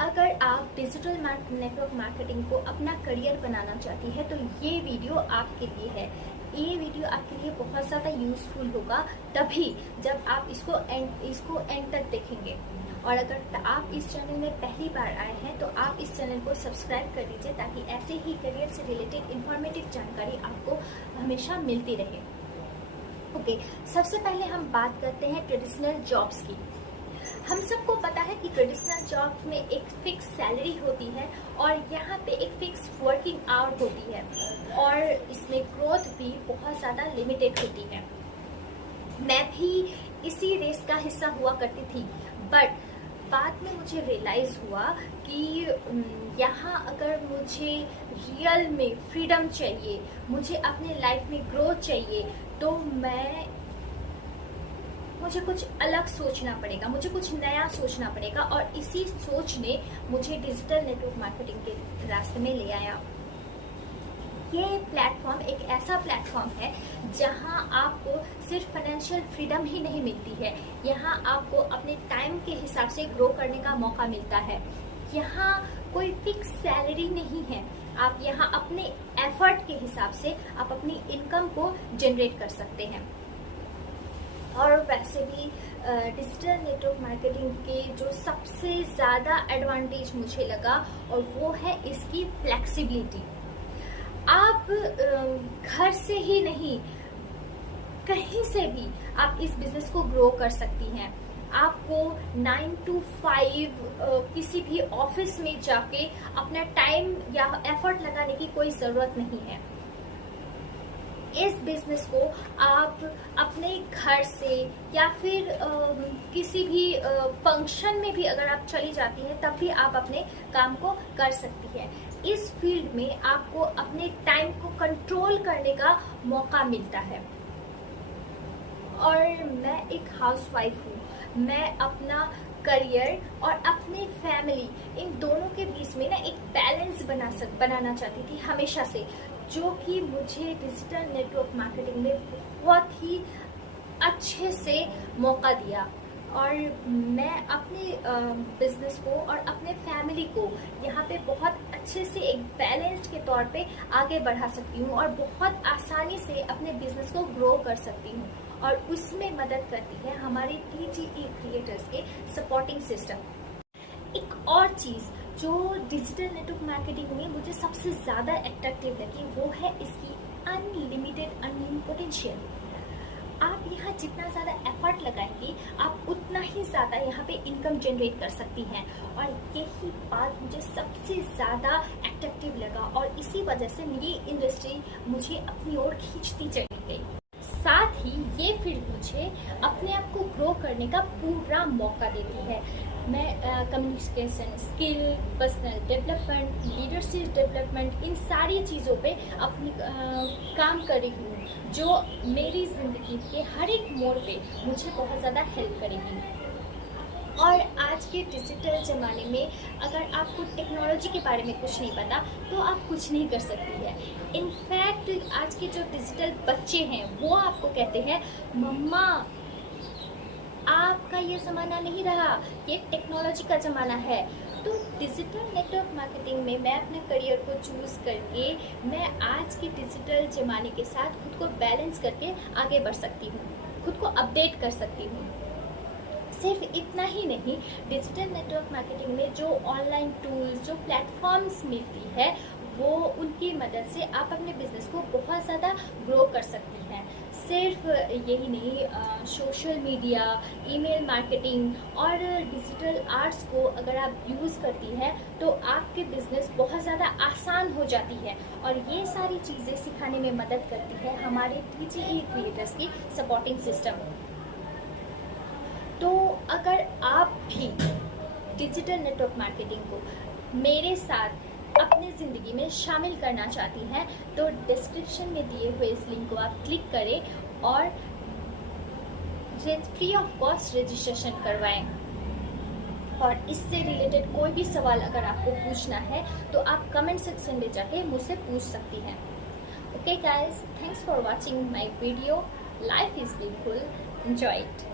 अगर आप digital network marketing को अपना करियर बनाना चाहती है तो ये वीडियो आपके लिए है। ये वीडियो आपके लिए बहुत ज़्यादा यूज़फुल होगा तभी जब आप इसको एंड तक देखेंगे। और अगर आप इस चैनल में पहली बार आए हैं तो आप इस चैनल को सब्सक्राइब कर लीजिए ताकि ऐसे ही करियर से रिलेटेड इंफॉर्मेटिव जानकारी आपको हमेशा मिलती रहे। ओके, सबसे पहले हम बात करते हैं ट्रेडिशनल जॉब्स की। हम सबको पता है कि ट्रेडिशनल जॉब्स में एक फिक्स सैलरी होती है और यहाँ पे एक फिक्स वर्किंग आवर होती है और इसमें ग्रोथ भी बहुत ज़्यादा लिमिटेड होती है। मैं भी इसी रेस का हिस्सा हुआ करती थी, बट बाद में मुझे रियलाइज़ हुआ कि यहाँ अगर मुझे रियल में फ्रीडम चाहिए, मुझे अपने लाइफ में ग्रोथ चाहिए, तो मुझे कुछ अलग सोचना पड़ेगा, मुझे कुछ नया सोचना पड़ेगा। और इसी सोच ने मुझे डिजिटल नेटवर्क मार्केटिंग के रास्ते में ले आया। ये प्लेटफॉर्म एक ऐसा प्लेटफॉर्म है जहां आपको सिर्फ फाइनेंशियल फ्रीडम ही नहीं मिलती है, यहाँ आपको अपने टाइम के हिसाब से ग्रो करने का मौका मिलता है। यहाँ कोई फिक्स सैलरी नहीं है, आप यहाँ अपने एफर्ट के हिसाब से आप अपनी इनकम को जनरेट कर सकते हैं। और वैसे भी डिजिटल नेटवर्क मार्केटिंग के जो सबसे ज़्यादा एडवांटेज मुझे लगा और वो है इसकी फ्लेक्सिबिलिटी। आप घर से ही नहीं, कहीं से भी आप इस बिजनेस को ग्रो कर सकती हैं। आपको 9 to 5 किसी भी ऑफिस में जाके अपना टाइम या एफर्ट लगाने की कोई ज़रूरत नहीं है। इस बिजनेस को आप अपने घर से या फिर किसी भी फंक्शन में भी अगर आप चली जाती हैं तब भी आप अपने काम को कर सकती हैं। इस फील्ड में आपको अपने टाइम को कंट्रोल करने का मौका मिलता है। और मैं एक हाउसवाइफ हूँ, मैं अपना करियर और अपनी फैमिली इन दोनों के बीच में ना एक बैलेंस बनाना चाहती थी हमेशा से, जो कि मुझे डिजिटल नेटवर्क मार्केटिंग में बहुत ही अच्छे से मौका दिया। और मैं अपने बिजनेस को और अपने फैमिली को यहाँ पे बहुत अच्छे से एक बैलेंस्ड के तौर पे आगे बढ़ा सकती हूँ और बहुत आसानी से अपने बिजनेस को ग्रो कर सकती हूँ। और उसमें मदद करती है हमारे TGE क्रिएटर्स के सपोर्टिंग सिस्टम। एक और चीज़ जो डिजिटल नेटवर्क मार्केटिंग में मुझे सबसे ज़्यादा अट्रैक्टिव लगी वो है इसकी अनलिमिटेड अर्निंग पोटेंशियल। आप यहाँ जितना ज़्यादा एफर्ट लगाएंगे आप उतना ही ज़्यादा यहाँ पे इनकम जनरेट कर सकती हैं। और यही बात मुझे सबसे ज़्यादा अट्रैक्टिव लगा और इसी वजह से मेरी इंडस्ट्री मुझे अपनी ओर खींचती चली गई। साथ ही ये फील्ड मुझे अपने आप को ग्रो करने का पूरा मौका देती है। मैं communication skill, personal development, leadership development, इन सारी चीज़ों पे अपनी काम कर रही हूँ जो मेरी ज़िंदगी के हर एक मोड़ पे मुझे बहुत ज़्यादा हेल्प करेगी। और आज के डिजिटल ज़माने में अगर आपको टेक्नोलॉजी के बारे में कुछ नहीं पता तो आप कुछ नहीं कर सकती है। इनफैक्ट आज के जो डिजिटल बच्चे हैं वो आपको कहते हैं मम्मा आपका ये ज़माना नहीं रहा, ये टेक्नोलॉजी का ज़माना है। तो डिजिटल नेटवर्क मार्केटिंग में मैं अपने करियर को चूज़ करके मैं आज के डिजिटल ज़माने के साथ खुद को बैलेंस करके आगे बढ़ सकती हूँ, खुद को अपडेट कर सकती हूँ। सिर्फ इतना ही नहीं, डिजिटल नेटवर्क मार्केटिंग में जो ऑनलाइन टूल्स, जो प्लेटफॉर्म्स मिलती है वो उनकी मदद से आप अपने बिजनेस को बहुत ज़्यादा ग्रो कर सकती हैं। सिर्फ यही नहीं, सोशल मीडिया, ईमेल मार्केटिंग और डिजिटल आर्ट्स को अगर आप यूज़ करती हैं तो आपके बिजनेस बहुत ज़्यादा आसान हो जाती है। और ये सारी चीज़ें सिखाने में मदद करती है हमारे TGE क्रिएटर्स की सपोर्टिंग सिस्टम। तो अगर आप भी डिजिटल नेटवर्क मार्केटिंग को मेरे साथ अपनी ज़िंदगी में शामिल करना चाहती हैं तो डिस्क्रिप्शन में दिए हुए इस लिंक को आप क्लिक करें और फ्री ऑफ कॉस्ट रजिस्ट्रेशन करवाएं। और इससे रिलेटेड कोई भी सवाल अगर आपको पूछना है तो आप कमेंट सेक्शन में जाके मुझसे पूछ सकती हैं। Okay guys, thanks for watching my video. Life is beautiful, enjoy it.